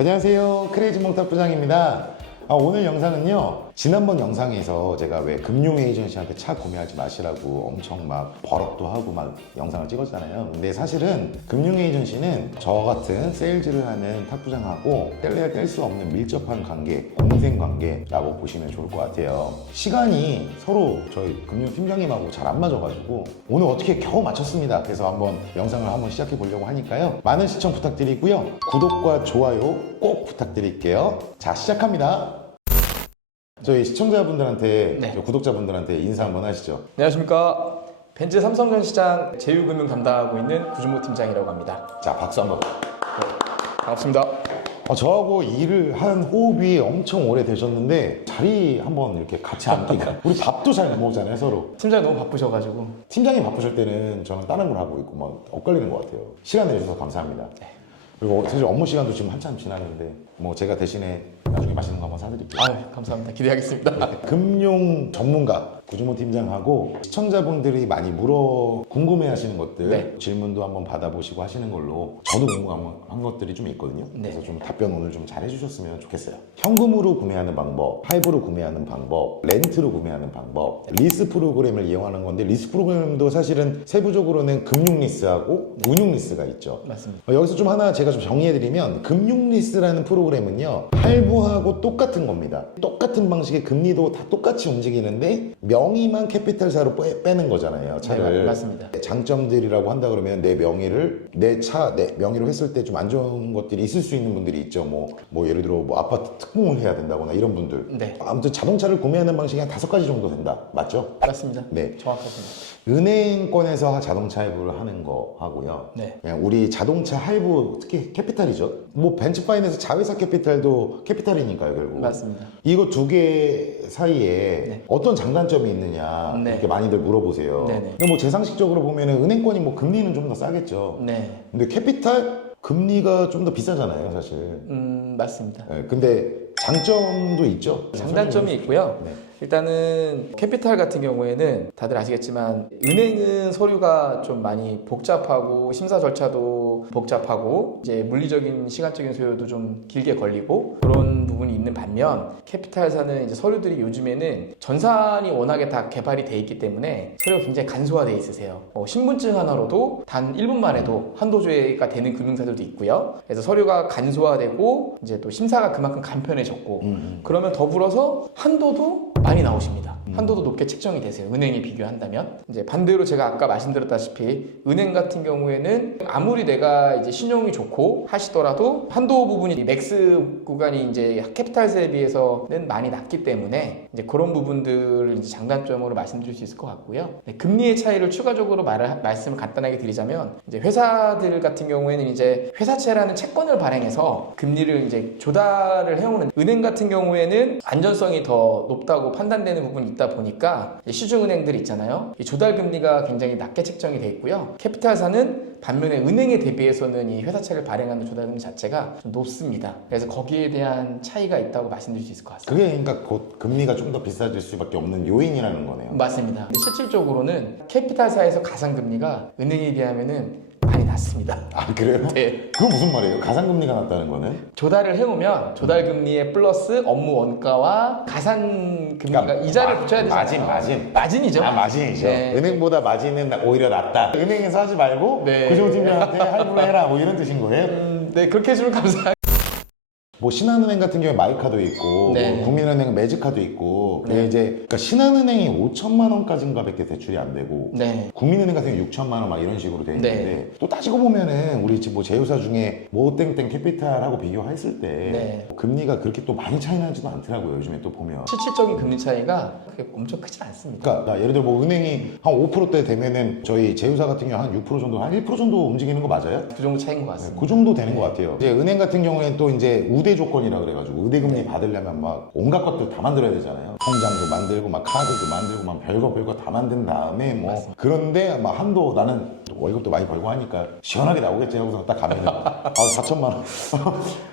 안녕하세요. 크레이지 몽탁 부장입니다. 오늘 영상은요, 지난번 영상에서 제가 왜 금융 에이전시한테 차 구매하지 마시라고 엄청 막 버럭도 하고 막 영상을 찍었잖아요. 근데 사실은 금융 에이전시는 저 같은 세일즈를 하는 탁부장하고 뗄래야 뗄 수 없는 밀접한 관계, 공생 관계라고 보시면 좋을 것 같아요. 시간이 서로 저희 금융팀장님하고 잘 안 맞아가지고 오늘 어떻게 겨우 맞췄습니다. 그래서 한번 영상을 한번 시작해 보려고 하니까요. 많은 시청 부탁드리고요. 구독과 좋아요 꼭 부탁드릴게요. 자, 시작합니다. 저희 시청자분들한테, 네. 구독자분들한테 인사 한번 하시죠. 안녕하십니까. 벤츠 삼성전시장 제휴금융 담당하고 있는 구준모 팀장이라고 합니다. 자, 박수 한번. 반갑습니다. 저하고 일을 한 호흡이 엄청 오래 되셨는데 자리 한번 이렇게 같이 앉기가 우리 밥도 잘 못 먹잖아요, 서로. 팀장이 너무 바쁘셔가지고. 팀장이 바쁘실 때는 저는 다른 걸 하고 있고 막 엇갈리는 것 같아요. 시간 내주셔서 감사합니다. 그리고 사실 업무 시간도 지금 한참 지났는데 뭐 제가 대신에 나중에 맛있는 거 한번 사드릴게요. 아유, 감사합니다. 기대하겠습니다. 금융 전문가 구준모 팀장하고 시청자분들이 많이 궁금해하시는 것들 네. 질문도 한번 받아보시고 하시는 걸로 저도 궁금한 것들이 좀 있거든요. 네. 그래서 좀 답변 오늘 좀 잘 해주셨으면 좋겠어요. 현금으로 구매하는 방법, 할부로 구매하는 방법, 렌트로 구매하는 방법, 리스 프로그램을 이용하는 건데 리스 프로그램도 사실은 세부적으로는 금융 리스하고 운용 리스가 있죠. 맞습니다. 여기서 좀 하나 제가 좀 정리해드리면 금융 리스라는 프로그램은요, 할부하고 똑같은 겁니다. 똑같은 방식의 금리도 다 똑같이 움직이는데 명의만 캐피탈사로 빼는 거잖아요, 차를. 네, 맞습니다. 장점들이라고 한다 그러면 내 명의를 내 명의로 했을 때 좀 안 좋은 것들이 있을 수 있는 분들이 있죠. 뭐 예를 들어 뭐 아파트 특공을 해야 된다거나 이런 분들. 네. 아무튼 자동차를 구매하는 방식이 한 5가지 정도 된다. 맞죠? 맞습니다. 네. 정확하십니다. 은행권에서 자동차 할부를 하는 거 하고요. 네. 그냥 우리 자동차 할부, 특히 캐피탈이죠. 뭐 벤츠 파이낸스 자회사 캐피탈도 캐피탈이니까요, 결국. 맞습니다. 이거 두 개 사이에 네. 어떤 장단점이 있느냐 네. 이렇게 많이들 물어보세요. 네네. 근데 뭐 제상식적으로 보면 은행권이 뭐 금리는 좀 더 싸겠죠. 네. 근데 캐피탈 금리가 좀 더 비싸잖아요, 사실. 맞습니다. 네, 근데 장점도 있죠. 장단점이 있고요. 네. 일단은 캐피탈 같은 경우에는 다들 아시겠지만 은행은 서류가 좀 많이 복잡하고 심사 절차도 복잡하고 이제 물리적인 시간적인 소요도 좀 길게 걸리고 그런 부분이 있는 반면 캐피탈사는 이제 서류들이 요즘에는 전산이 워낙에 다 개발이 돼 있기 때문에 서류가 굉장히 간소화돼 있으세요. 신분증 하나로도 단 1분 만에도 한도 조회가 되는 금융사들도 있고요. 그래서 서류가 간소화되고 이제 또 심사가 그만큼 간편해졌고 그러면 더불어서 한도도 많이 나오십니다. 한도도 높게 책정이 되세요. 은행에 비교한다면. 이제 반대로 제가 아까 말씀드렸다시피 은행 같은 경우에는 아무리 내가 이제 신용이 좋고 하시더라도 한도 부분이 맥스 구간이 이제 캐피탈세에 비해서는 많이 낮기 때문에 이제 그런 부분들을 이제 장단점으로 말씀드릴 수 있을 것 같고요. 네, 금리의 차이를 추가적으로 말씀을 간단하게 드리자면 이제 회사들 같은 경우에는 이제 회사채라는 채권을 발행해서 금리를 이제 조달을 해오는 은행 같은 경우에는 안전성이 더 높다고 판단되는 부분이 있다 보니까 시중은행들이 있잖아요. 이 조달 금리가 굉장히 낮게 책정이 돼 있고요. 캐피탈사는 반면에 은행에 대비해서는 이 회사채를 발행하는 조달 금리 자체가 좀 높습니다. 그래서 거기에 대한 차이가 있다고 말씀드릴 수 있을 것 같습니다. 그게 그러니까 곧 금리가 좀 더 비싸질 수밖에 없는 요인이라는 거네요. 맞습니다. 근데 실질적으로는 캐피탈사에서 가상금리가 은행에 비하면은 많이 낮습니다. 아, 그래요? 네. 그건 무슨 말이에요? 가상금리가 낮다는 거는? 조달을 해오면 조달금리에 플러스 업무 원가와 가산금리가 그러니까 이자를 붙여야 되잖아요. 마진이죠. 마진이죠. 네. 은행보다 마진은 오히려 낮다. 은행에서 하지 말고 네. 구준모 팀장한테 할부를 해라. 뭐 이런 뜻인 거예요? 네, 그렇게 해주면 감사합니다. 뭐 신한은행 같은 경우에 마이카도 있고 네. 뭐 국민은행은 매직카도 있고 네. 이제 그러니까 신한은행이 5천만 원까지인가 밖에 대출이 안 되고 네. 국민은행 같은 경우 6천만 원 막 이런 식으로 돼 있는데 네. 또 따지고 보면은 우리 집 뭐 제휴사 중에 뭐 땡땡 캐피탈하고 비교했을 때 네. 금리가 그렇게 또 많이 차이 나지도 않더라고요. 요즘에 또 보면. 실질적인 금리 차이가 그렇게 엄청 크지 않습니다. 그러니까 예를 들어 뭐 은행이 한 5%대 되면은 저희 제휴사 같은 경우 한 6% 정도, 한 1% 정도 움직이는 거 맞아요? 그 정도 차이인 것 같습니다. 그 정도 되는 것 같아요. 이제 은행 같은 경우에는 또 이제 우대 조건이라 그래가지고 우대금리 받으려면 막 온갖 것들 다 만들어야 되잖아요. 통장도 만들고 막 카드도 만들고 막 별거 다 만든 다음에 뭐 맞습니다. 그런데 막 한도 나는 월급도 많이 벌고 하니까 시원하게 나오겠지 하고서 딱 가면은 4천만 원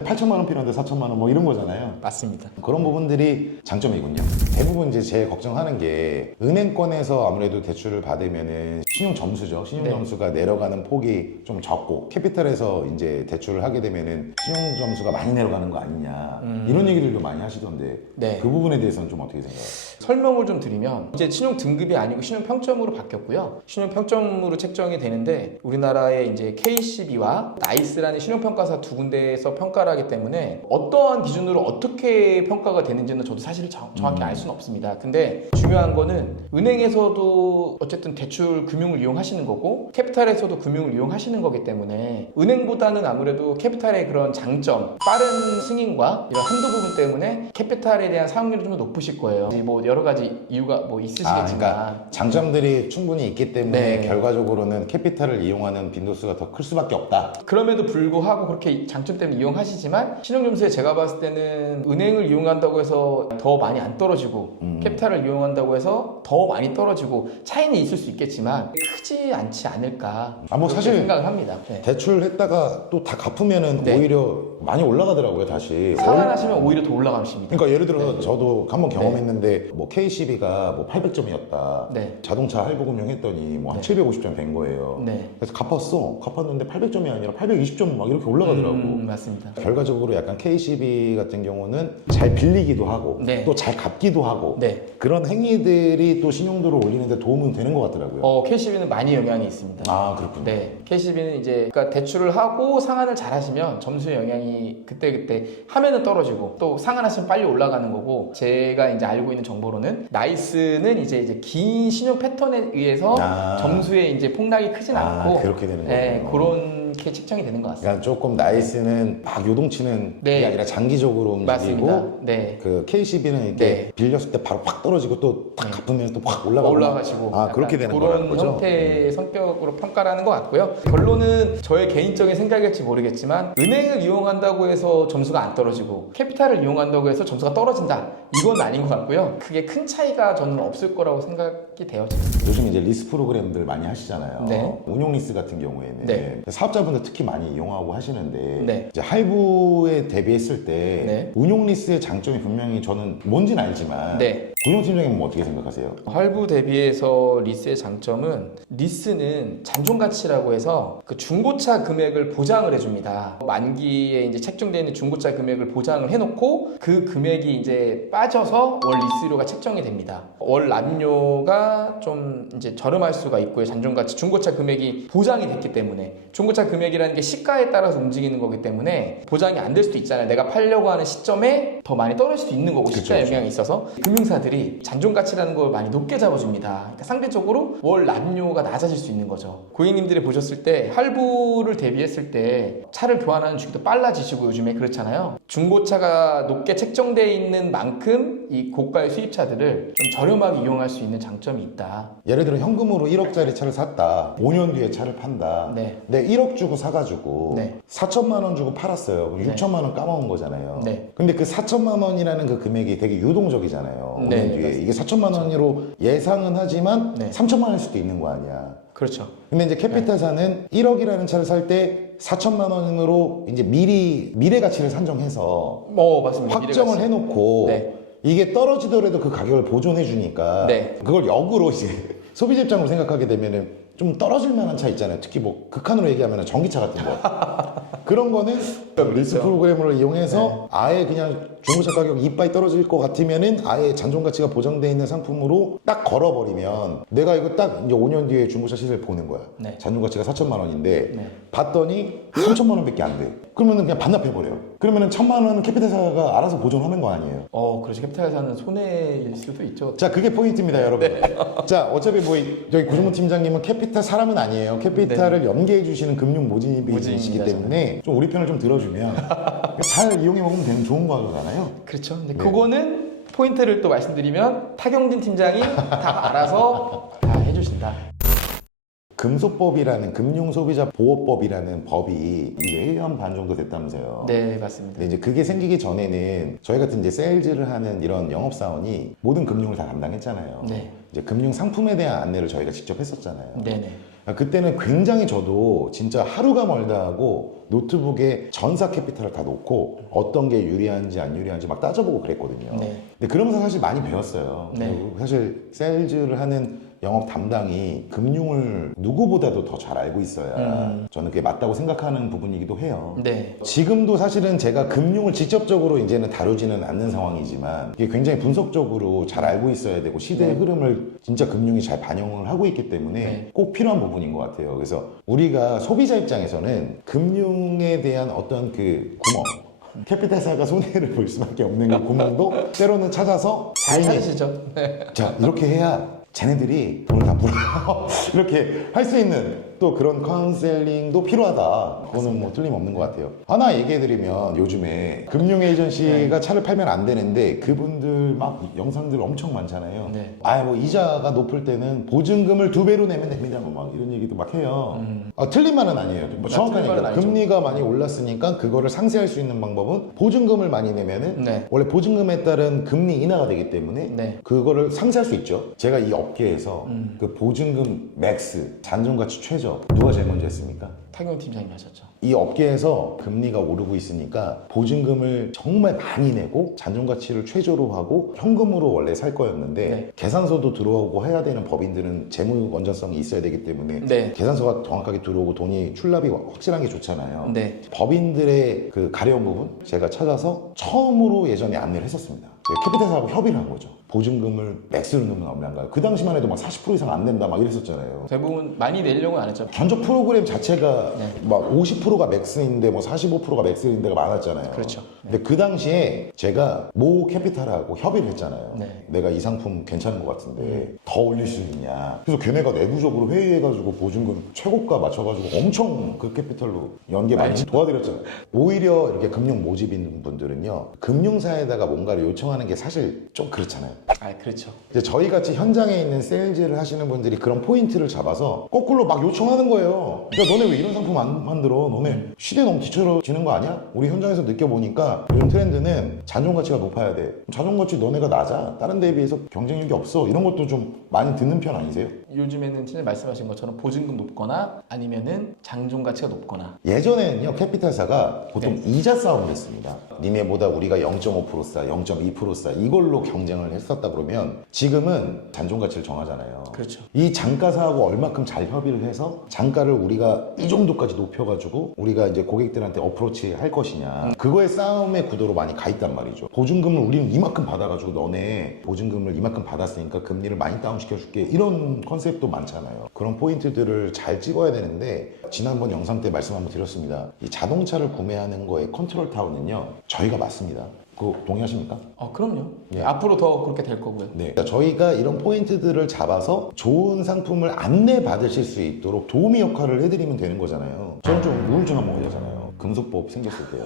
8천만 원 필요한데 4천만 원 뭐 이런 거잖아요. 맞습니다. 그런 부분들이 장점이군요. 대부분 이제 제일 걱정하는 게 은행권에서 아무래도 대출을 받으면은 신용 점수죠. 신용 네. 점수가 내려가는 폭이 좀 적고 캐피탈에서 이제 대출을 하게 되면은 신용 점수가 많이 내려가는 거 아니냐 이런 얘기들도 많이 하시던데 네. 그 부분에 대해서는 좀 어떻게 생각해요? 설명을 좀 드리면 이제 신용 등급이 아니고 신용 평점으로 바뀌었고요. 신용 평점으로 책정이 되는데 우리나라의 이제 KCB와 나이스라는 신용 평가사 두 군데에서 평가를 하기 때문에 어떠한 기준으로 어떻게 평가가 되는지는 저도 사실 정확히 알 수는 없습니다. 근데 중요한 거는 은행에서도 어쨌든 대출 금융을 이용하시는 거고 캐피탈에서도 금융을 이용하시는 거기 때문에 은행보다는 아무래도 캐피탈의 그런 장점, 빠른 승인과 이런 한두 부분 때문에 캐피탈에 대한 사용률이 좀 더 높으실 거예요. 뭐 여러 가지 이유가 뭐 있으시겠지만 그러니까 장점들이 충분히 있기 때문에 네. 결과적으로는 캐피탈을 이용하는 빈도수가 더 클 수밖에 없다. 그럼에도 불구하고 그렇게 장점 때문에 이용하시지만 신용점수에 제가 봤을 때는 은행을 이용한다고 해서 더 많이 안 떨어지고 캐피탈을 이용한다고 해서 더 많이 떨어지고 차이는 있을 수 있겠지만 크지 않지 않을까 뭐 그렇게 사실 생각을 합니다. 네. 대출했다가 또 다 갚으면은 네. 오히려 많이 올라가더라고요 다시. 상환하시면 오히려 더 올라가십니다. 그러니까 예를 들어서 네. 저도 한번 경험했는데 뭐 KCB가 뭐 800점이었다. 네. 자동차 할부금융 했더니 뭐 한 750점 된 거예요. 네. 그래서 갚았는데 800점이 아니라 820점 막 이렇게 올라가더라고. 맞습니다. 결과적으로 약간 KCB 같은 경우는 잘 빌리기도 하고 네. 또 잘 갚기도 하고 네. 그런 행위들이 또 신용도를 올리는데 도움은 되는 것 같더라고요. KCB는 많이 영향이 있습니다. 아 그렇군요. 네, KCB는 이제 그러니까 대출을 하고 상환을 잘 하시면 점수의 영향이 그때 하면은 떨어지고 또 상환하시면 빨리 올라가는 거고 제가 이제 알고 있는 정보로는 나이스는 이제 긴 신용 패턴에 의해서 점수의 이제 폭락이 크진 않고 그렇게 되는 네, 거군요. 그렇게 책정이 되는 것 같습니다. 그러니까 조금 나이스는 막 요동치는 네. 게 아니라 장기적으로 움직이고 맞습니다. 네. 그 KCB는 이렇게 네. 빌렸을 때 바로 확 떨어지고 또 탁 갚으면 또 확 올라가시고 그렇게 되는 거라는 그런 거죠? 형태의 성격으로 평가를 하는 것 같고요. 결론은 저의 개인적인 생각일지 모르겠지만 은행을 이용한다고 해서 점수가 안 떨어지고 캐피탈을 이용한다고 해서 점수가 떨어진다 이건 아닌 것 같고요. 그게 큰 차이가 저는 없을 거라고 생각이 돼요. 지금. 요즘 이제 리스 프로그램들 많이 하시잖아요. 네. 운용 리스 같은 경우에는 네. 사업자분들 특히 많이 이용하고 하시는데 네. 이제 할부에 대비했을 때 네. 운용 리스의 장점이 분명히 저는 뭔지는 알지만 네. 운용팀장님은 어떻게 생각하세요? 할부 대비해서 리스의 장점은 리스는 잔존 가치라고 해서 그 중고차 금액을 보장을 해줍니다. 만기에 이제 책정되어 있는 중고차 금액을 보장을 해놓고 그 금액이 이제 빠져서 월 리스료가 책정이 됩니다. 월 납료가 좀 이제 저렴할 수가 있고요. 잔존 가치 중고차 금액이 보장이 됐기 때문에 중고차 금액이라는 게 시가에 따라서 움직이는 거기 때문에 보장이 안 될 수도 있잖아요. 내가 팔려고 하는 시점에 더 많이 떨어질 수도 있는 거고 시가 그쵸. 영향이 있어서 금융사들이 잔존 가치라는 걸 많이 높게 잡아줍니다. 그러니까 상대적으로 월 납료가 낮아질 수 있는 거죠. 고객님들이 보셨을 때 할부를 대비했을 때 차를 교환하는 주기도 빨라지시고 요즘에 그렇잖아요. 중고차가 높게 책정되어 있는 만큼 이 고가의 수입차들을 좀 저렴하게 이용할 수 있는 장점이 있다. 예를 들어 현금으로 1억짜리 차를 샀다. 5년 뒤에 차를 판다. 네. 근데 1억 주고 사가지고 네. 4천만 원 주고 팔았어요. 그럼 네. 6천만 원 까먹은 거잖아요. 네. 근데 그 4천만 원이라는 그 금액이 되게 유동적이잖아요. 5년 네, 뒤에. 맞습니다. 이게 4천만 원으로 예상은 하지만 네. 3천만 원일 수도 있는 거 아니야. 그렇죠. 근데 이제 캐피탈사는 1억이라는 차를 살 때 4천만 원으로 이제 미래 가치를 산정해서 맞습니다. 확정을 해놓고 네. 이게 떨어지더라도 그 가격을 보존해 주니까 네. 그걸 역으로 이제 소비자 입장으로 생각하게 되면은 좀 떨어질 만한 차 있잖아요. 특히 뭐 극한으로 얘기하면 전기차 같은 거 그런 거는 리스 프로그램을 이용해서 아예 그냥 중고차 가격 이빠이 떨어질 것 같으면은 아예 잔존 가치가 보장되어 있는 상품으로 딱 걸어버리면 내가 이거 딱 이제 5년 뒤에 중고차 시세를 보는 거야. 네. 잔존 가치가 4천만 원인데 네. 봤더니 3천만 원밖에 안 돼. 그러면은 그냥 반납해버려요. 그러면은 1천만 원은 캐피탈사가 알아서 보존하는 거 아니에요. 그렇죠. 캐피탈사는 손해일 수도 있죠. 자, 그게 포인트입니다, 여러분. 자, 어차피 뭐 저희 구준모 팀장님은 캐피탈 사람은 아니에요. 캐피탈을 연계해 주시는 금융 모진이시기 모진입니다, 때문에 좀 우리 편을 좀 들어주면 잘 이용해 먹으면 되는 좋은 거잖아요. 그렇죠. 근데 그거는 포인트를 또 말씀드리면 타경진 팀장이 다 알아서 다 해주신다. 금소법이라는 금융소비자보호법이라는 법이 이제 1년 반 정도 됐다면서요. 네, 맞습니다. 근데 이제 그게 생기기 전에는 저희 같은 이제 세일즈를 하는 이런 영업사원이 모든 금융을 다 담당했잖아요. 네. 이제 금융 상품에 대한 안내를 저희가 직접 했었잖아요. 네네. 그때는 굉장히 저도 진짜 하루가 멀다 하고 노트북에 전사 캐피탈을 다 놓고 어떤 게 유리한지 안 유리한지 막 따져보고 그랬거든요. 네. 근데 그러면서 사실 많이 배웠어요. 네. 그리고 사실 세일즈를 하는 영업 담당이 금융을 누구보다도 더 잘 알고 있어야 저는 그게 맞다고 생각하는 부분이기도 해요. 네. 지금도 사실은 제가 금융을 직접적으로 이제는 다루지는 않는 상황이지만 이게 굉장히 분석적으로 잘 알고 있어야 되고 시대의 흐름을 진짜 금융이 잘 반영을 하고 있기 때문에 네. 꼭 필요한 부분인 것 같아요. 그래서 우리가 소비자 입장에서는 금융에 대한 어떤 그 구멍 캐피탈사가 손해를 볼 수밖에 없는 그 구멍도 때로는 찾아서 잘 찾으시죠? 네. 자 이렇게 해야 쟤네들이 돈을 다 물어요. 이렇게 할 수 있는 또 그런 카운셀링도 필요하다. 그거는 뭐 틀림없는 것 같아요. 하나 얘기해드리면 요즘에 금융 에이전시가 차를 팔면 안 되는데 그분들 막 영상들 엄청 많잖아요. 네. 뭐 이자가 높을 때는 보증금을 2배로 내면 됩니다. 뭐 막 이런 얘기도 막 해요. 틀린 말은 아니에요. 뭐 정확한 틀린 말은 얘기가 아니죠. 금리가 많이 올랐으니까 그거를 상쇄할 수 있는 방법은 보증금을 많이 내면은 네. 원래 보증금에 따른 금리 인하가 되기 때문에 네. 그거를 상쇄할 수 있죠. 제가 이 업계에서 그 보증금 맥스, 잔존가치 최저 누가 제일 먼저 했습니까? 탁용 팀장님 하셨죠. 이 업계에서 금리가 오르고 있으니까 보증금을 정말 많이 내고 잔존가치를 최저로 하고 현금으로 원래 살 거였는데 네. 계산서도 들어오고 해야 되는 법인들은 재무 건전성이 있어야 되기 때문에 네. 계산서가 정확하게 들어오고 돈이 출납이 확실한 게 좋잖아요. 네. 법인들의 그 가려운 부분 제가 찾아서 처음으로 예전에 안내를 했었습니다. 캐피탈사하고 협의를 한 거죠. 보증금을 맥스로 넣으면 얼마인가요? 그 당시만 해도 막 40% 이상 안 낸다 막 이랬었잖아요. 대부분 많이 내려고는 안 했죠. 견적 프로그램 자체가 네. 막 50%가 맥스인데 뭐 45%가 맥스인 데가 많았잖아요. 그렇죠. 근데 그 당시에 제가 모 캐피탈하고 협의를 했잖아요. 네. 내가 이 상품 괜찮은 것 같은데 더 올릴 수 있냐. 그래서 걔네가 내부적으로 회의해가지고 보증금 최고가 맞춰가지고 엄청 그 캐피탈로 연계 많이 도와드렸잖아요. 오히려 이렇게 금융 모집인 분들은요. 금융사에다가 뭔가를 요청하는 게 사실 좀 그렇잖아요. 그렇죠. 이제 저희 같이 현장에 있는 세일즈를 하시는 분들이 그런 포인트를 잡아서 거꾸로 막 요청하는 거예요. 야, 너네 왜 이런 상품 안 만들어? 너네 시대 너무 뒤처지는 거 아니야? 우리 현장에서 느껴보니까 요즘 트렌드는 잔존가치가 높아야 돼. 잔존가치 너네가 낮아. 다른 데에 비해서 경쟁력이 없어. 이런 것도 좀 많이 듣는 편 아니세요? 요즘에는 팀장님 말씀하신 것처럼 보증금 높거나 아니면은 장존 가치가 높거나. 예전에는요 캐피탈사가 보통 네. 이자 싸움을 했습니다. 니네보다 우리가 0.5% 싸, 0.2% 싸 이걸로 경쟁을 했었다 그러면 지금은 잔존가치를 정하잖아요. 그렇죠. 이 장가사하고 얼마큼 잘 협의를 해서 장가를 우리가 이 정도까지 높여가지고 우리가 이제 고객들한테 어프로치 할 것이냐 그거의 싸움의 구도로 많이 가 있단 말이죠. 보증금을 우리는 이만큼 받아가지고 너네 보증금을 이만큼 받았으니까 금리를 많이 다운시켜줄게 이런 컨셉도 많잖아요. 그런 포인트들을 잘 찍어야 되는데 지난번 영상 때 말씀 한번 드렸습니다. 이 자동차를 구매하는 거의 컨트롤 타워는요 저희가 맞습니다. 그거 동의하십니까? 그럼요. 예. 앞으로 더 그렇게 될 거고요. 네. 저희가 이런 포인트들을 잡아서 좋은 상품을 안내받으실 수 있도록 도우미 역할을 해드리면 되는 거잖아요. 저는 좀 우울증 한번 걸렸잖아요. 금속법 생겼을 때요.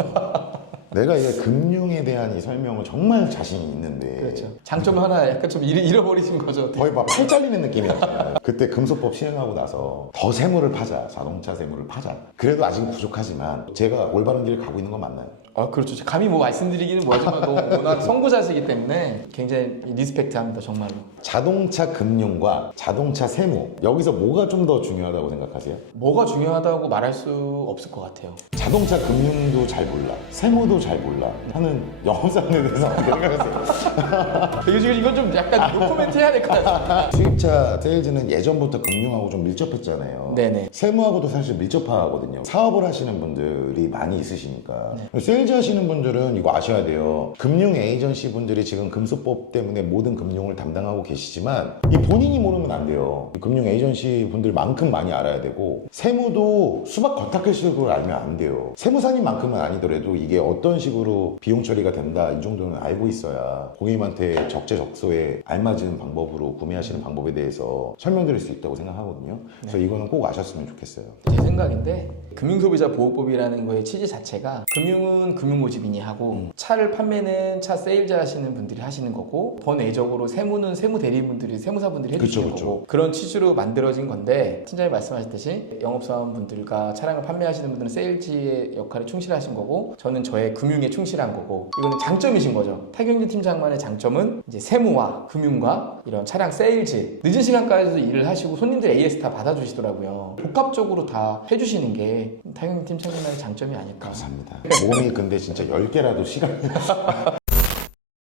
내가 이게 금융에 대한 이 설명을 정말 자신이 있는데 그렇죠. 장점 하나 약간 좀 잃어버리신 거죠. 거의 막 팔 잘리는 느낌이었잖아요. 그때 금속법 시행하고 나서 더 세무를 파자, 자동차 세무를 파자. 그래도 아직 부족하지만 제가 올바른 길을 가고 있는 건 맞나요? 그렇죠. 감히 뭐 말씀드리기는 뭐하지만 너무 워낙 선구자시기 때문에 굉장히 리스펙트합니다. 정말로. 자동차 금융과 자동차 세무 여기서 뭐가 좀 더 중요하다고 생각하세요? 뭐가 중요하다고 말할 수 없을 것 같아요. 자동차 금융도 잘 몰라, 세무도 잘 몰라 하는 영업사원에 대해서 어떻게 생각하세요? 이건 좀 약간 노코멘트 해야 될 것 같아요. 수입차 세일즈는 예전부터 금융하고 좀 밀접했잖아요. 네네. 세무하고도 사실 밀접하거든요. 사업을 하시는 분들이 많이 있으시니까. 세일즈 하시는 분들은 이거 아셔야 돼요. 금융 에이전시 분들이 지금 금수법 때문에 모든 금융을 담당하고 계시지만 이 본인이 모르면 안 돼요. 금융 에이전시 분들만큼 많이 알아야 되고 세무도 수박 겉핥기식으로 알면 안 돼요. 세무사님만큼은 아니더라도 이게 어떤 식으로 비용 처리가 된다 이 정도는 알고 있어야 고객님한테 적재적소에 알맞은 방법으로 구매하시는 방법에 대해서 설명드릴 수 있다고 생각하거든요. 그래서 이거는 꼭 아셨으면 좋겠어요. 제 생각인데 금융소비자보호법이라는 거의 취지 자체가 금융은 금융모집인이 하고 차를 판매는 차 세일즈 하시는 분들이 하시는 거고 번외적으로 세무는 세무대리분들이 세무사분들이 해주시는 그쵸. 거고 그런 취지로 만들어진 건데 팀장님 말씀하셨듯이 영업사원분들과 차량을 판매하시는 분들은 세일즈의 역할에 충실하신 거고 저는 저의 금융에 충실한 거고 이거는 장점이신 거죠. 타경진 팀장만의 장점은 이제 세무와 금융과 이런 차량 세일즈 늦은 시간까지도 일을 하시고 손님들 AS 다 받아주시더라고요. 복합적으로 다 해주시는 게 타경진 팀장님만의 장점이 아닐까. 감사합니다. 몸이 근데 진짜 10개라도 시간이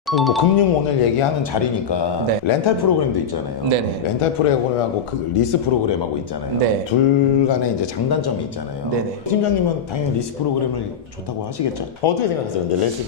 그리고 뭐 금융 오늘 얘기하는 자리니까 네. 렌탈 프로그램도 있잖아요. 네네. 렌탈 프로그램하고 그 리스 프로그램하고 있잖아요. 네. 둘 간에 이제 장단점이 있잖아요. 네네. 팀장님은 당연히 리스 프로그램을 좋다고 하시겠죠. 어떻게 생각하세요? 근데 레스